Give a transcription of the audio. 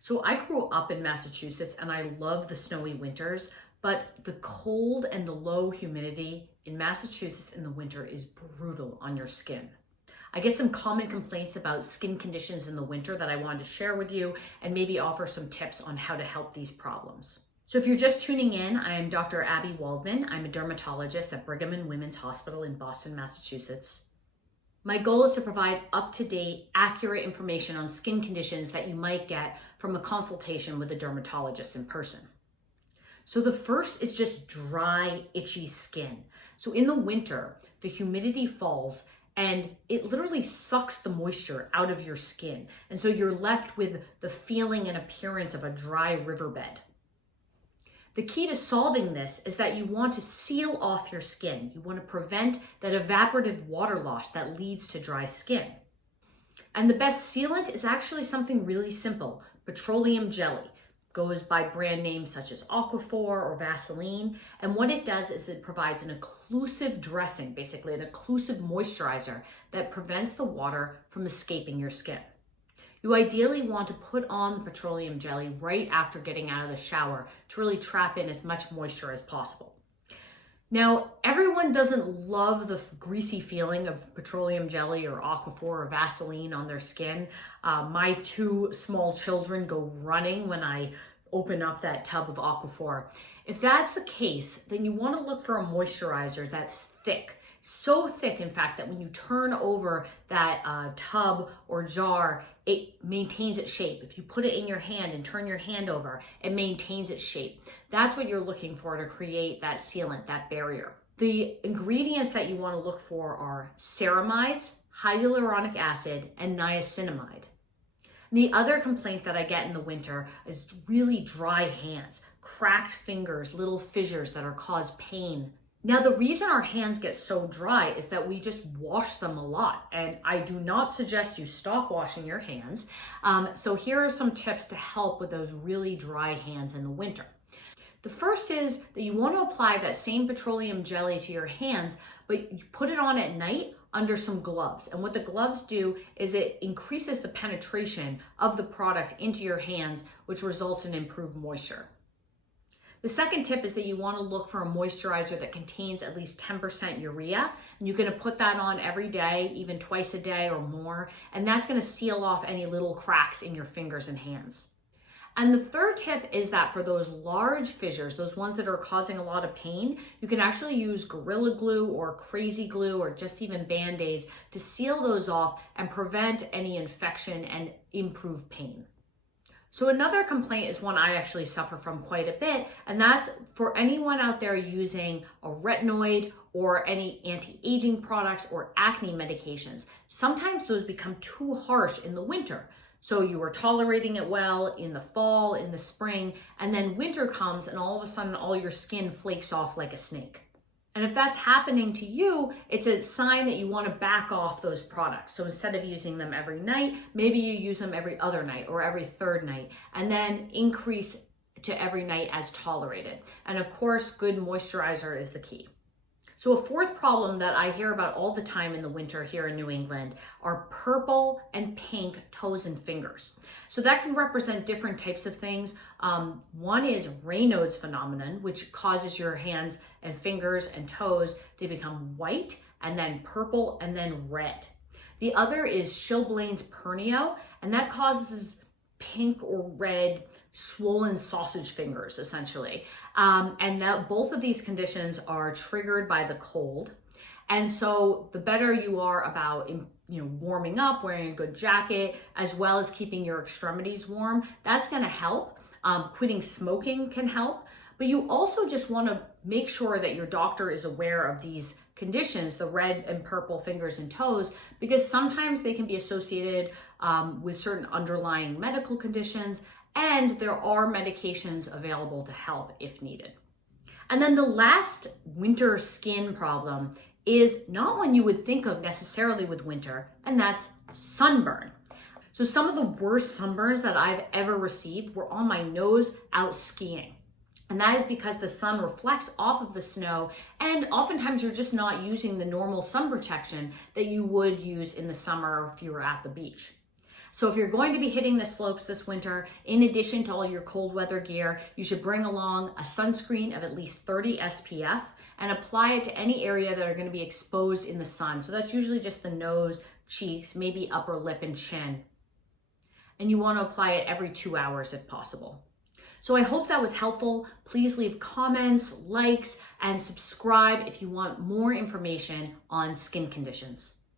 So I grew up in Massachusetts and I love the snowy winters, but the cold and the low humidity in Massachusetts in the winter is brutal on your skin. I get some common complaints about skin conditions in the winter that I wanted to share with you and maybe offer some tips on how to help these problems. So if you're just tuning in, I am Dr. Abby Waldman. I'm a dermatologist at Brigham and Women's Hospital in Boston, Massachusetts. My goal is to provide up-to-date, accurate information on skin conditions that you might get from a consultation with a dermatologist in person. So the first is just dry, itchy skin. So in the winter, the humidity falls and it literally sucks the moisture out of your skin. And so you're left with the feeling and appearance of a dry riverbed. The key to solving this is that you want to seal off your skin. You want to prevent that evaporative water loss that leads to dry skin. And the best sealant is actually something really simple, petroleum jelly. Goes by brand names such as Aquaphor or Vaseline. And what it does is it provides an occlusive dressing, basically an occlusive moisturizer that prevents the water from escaping your skin. You ideally want to put on the petroleum jelly right after getting out of the shower to really trap in as much moisture as possible. Now, everyone doesn't love the greasy feeling of petroleum jelly or Aquaphor or Vaseline on their skin. My two small children go running when I open up that tub of Aquaphor. If that's the case, then you want to look for a moisturizer that's thick. So thick, in fact, that when you turn over that tub or jar, it maintains its shape. If you put it in your hand and turn your hand over, it maintains its shape. That's what you're looking for to create that sealant, that barrier. The ingredients that you want to look for are ceramides, hyaluronic acid, and niacinamide. And the other complaint that I get in the winter is really dry hands, cracked fingers, little fissures that cause pain. Now, the reason our hands get so dry is that we just wash them a lot, and I do not suggest you stop washing your hands. So here are some tips to help with those really dry hands in the winter. The first is that you want to apply that same petroleum jelly to your hands, but you put it on at night under some gloves. And what the gloves do is it increases the penetration of the product into your hands, which results in improved moisture. The second tip is that you want to look for a moisturizer that contains at least 10% urea. And you're going to put that on every day, even twice a day or more. And that's going to seal off any little cracks in your fingers and hands. And the third tip is that for those large fissures, those ones that are causing a lot of pain, you can actually use Gorilla Glue or Crazy Glue or just even Band-Aids to seal those off and prevent any infection and improve pain. So another complaint is one I actually suffer from quite a bit, and that's for anyone out there using a retinoid or any anti-aging products or acne medications. Sometimes those become too harsh in the winter. So you are tolerating it well in the fall, in the spring, and then winter comes and all of a sudden all your skin flakes off like a snake. And if that's happening to you, it's a sign that you want to back off those products. So instead of using them every night, maybe you use them every other night or every third night, and then increase to every night as tolerated. And of course, good moisturizer is the key. So a fourth problem that I hear about all the time in the winter here in New England are purple and pink toes and fingers. So that can represent different types of things. One is Raynaud's phenomenon, which causes your hands and fingers and toes to become white and then purple and then red. The other is Chilblain's pernio, and that causes pink or red swollen sausage fingers, essentially. And now both of these conditions are triggered by the cold. And so the better you are about warming up, wearing a good jacket, as well as keeping your extremities warm, that's going to help. Quitting smoking can help. But you also just want to make sure that your doctor is aware of these conditions, the red and purple fingers and toes, because sometimes they can be associated with certain underlying medical conditions, and there are medications available to help if needed. And then the last winter skin problem is not one you would think of necessarily with winter, and that's sunburn. So some of the worst sunburns that I've ever received were on my nose out skiing. And that is because the sun reflects off of the snow, and oftentimes you're just not using the normal sun protection that you would use in the summer if you were at the beach. So if you're going to be hitting the slopes this winter, in addition to all your cold weather gear, you should bring along a sunscreen of at least 30 SPF and apply it to any area that are going to be exposed in the sun. So that's usually just the nose, cheeks, maybe upper lip and chin. And you want to apply it every 2 hours if possible. So I hope that was helpful. Please leave comments, likes, and subscribe if you want more information on skin conditions.